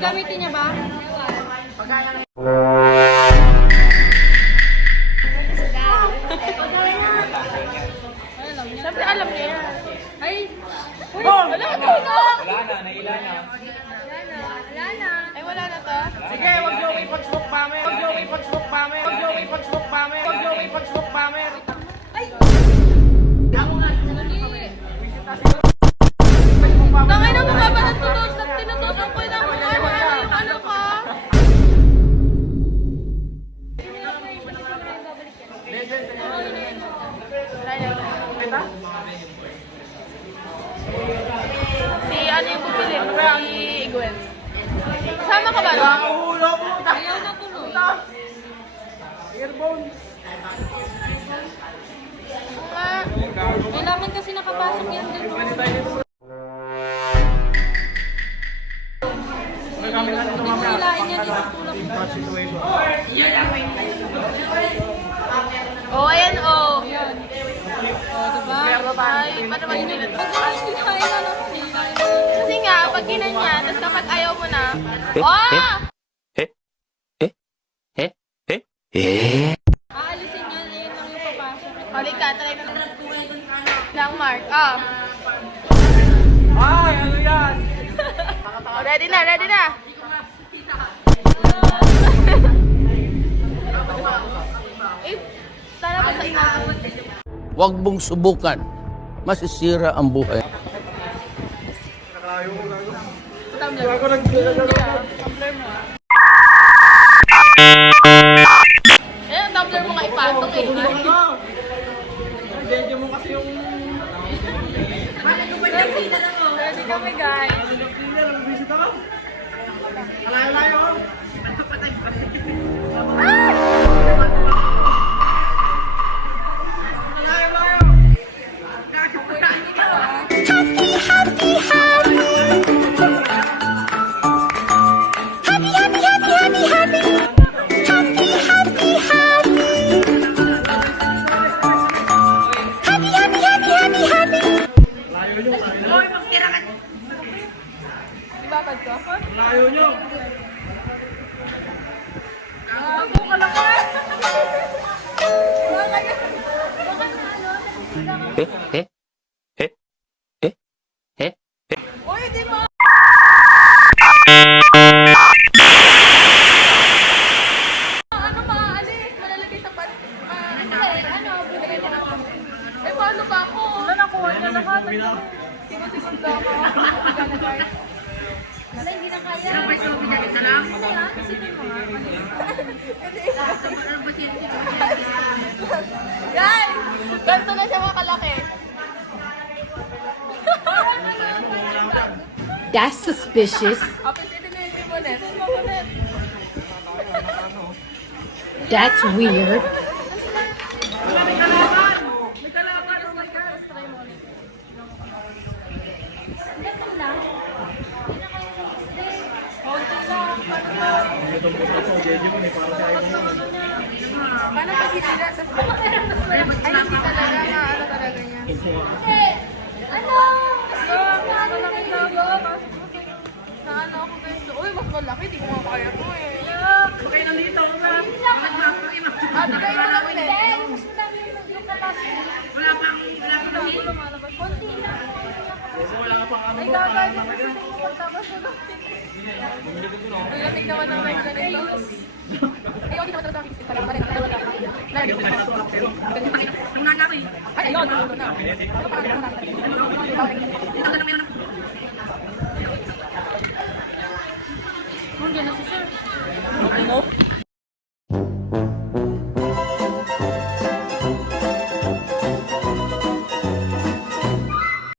Gagamitin niya ba? Siyempre alam niya yan. Ay! Uy! Wala na! Naila na. Wala na! Ay, wala na to? Sige, wag niyo ipag-smoke bomber. Wag niyo ipag-smoke bomber. Wag niyo ipag-smoke bomber. Wag niyo ipag-smoke bomber. Ay! Tangay na mukha ba tinutusok ko na mukha mo yung ano ka? Si ano yung bumili? Si Igwen. Kasama ka ba? Ulo mo. Ayaw na tuloy. Earbone. Kailangan kasi nakapasok yan dito. Hindi mo hilain yan dito tulak. Oh, ayan oh. Yan. Oh, diba? Ay, paano ba hinilat? Pag hilain na naman eh. Kasi nga, pag ginanyan, tapos kapag ayaw mo na, aalisin yan, yun lang yung papasok. Balik ka, try na lang mark. Ay, ano yan? Oh, ready na, ready na. Eh, tara ba sa ina? Huwag mong subukan. Masisira ang buhay. Tumbler. Ako Tumbler mo Eh, ang tumbler mo nga ipatong eh. Medyo mo kasi yung... Ready kami guys. Alayo-layo. Ibabad ko? Layo nyo. Buka lang ka. Uy, di mo. Ano maaalis? Malalagay sa pan... ano? Bibigay mo na. Eh, paano ba ako? Wala na, kuha niya na ka. Sinusigunda ako. Wala, hindi na kaya. Ano yan? Isipin mo nga. Guys! Ganito na siya mga kalaki. That's suspicious. Apos ito na yung monet. That's weird. Paano pag hinila? Ay, hindi talaga na ano talaga niya. Ano? Ano lang yung logo? Na ano ako guys. Uy, mas malaki. Di ko nga kaya ko eh. Okay, nandito. Bigay mo lang ulit. Mas madami yung capacity. Wala pang Lumalabas. Konti na. wala pang ano. Ay, gagawin kasi tingin ko tapos na. Uy, lamig naman ng live na nito. Ay, okay naman talaga. Parang balik na naman. Lagi ko na. Ay, ayun. Ano na? Ano parang